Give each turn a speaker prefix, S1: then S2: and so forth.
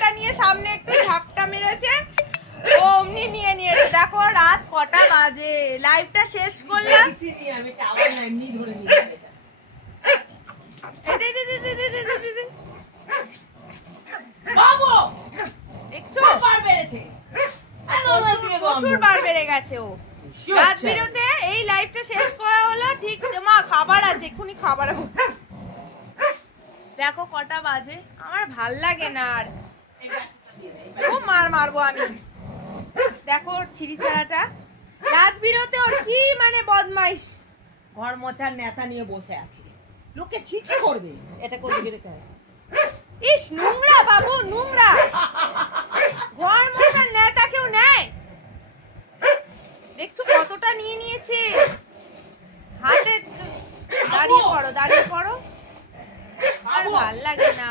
S1: ছাতাটা নিয়ে সামনে একটু ঝাপটা মেরেছে। ও নিয়ে নিয়েছে। দেখো রাত কটা বাজে। লাইভটা শেষ করলাম। এই লাইভটা শেষ করা হলো। ঠিক মা খাবার আছে এক্ষুনি খাবার দেখো কটা বাজে। আমার ভালো লাগে না আর। ও মার মারবো আমি। দেখো ওর ছিড়ি ছাড়াটা। রাত বিরতে ওর কি মানে বদমাইশ।
S2: ঘর মোছার নেতা নিয়ে বসে আছে। লোকে ছিছি করবে। এটা করবে কি দেখে
S1: ইস নোংরা বাবু নোংরা। ঘর মোছার নেতা কেউ নেয় দেখছ কতটা নিয়ে নিয়েছে। হাতে দাঁড়িয়ে পড়ো দাঁড়িয়ে পড়ো আর ভালো লাগে না।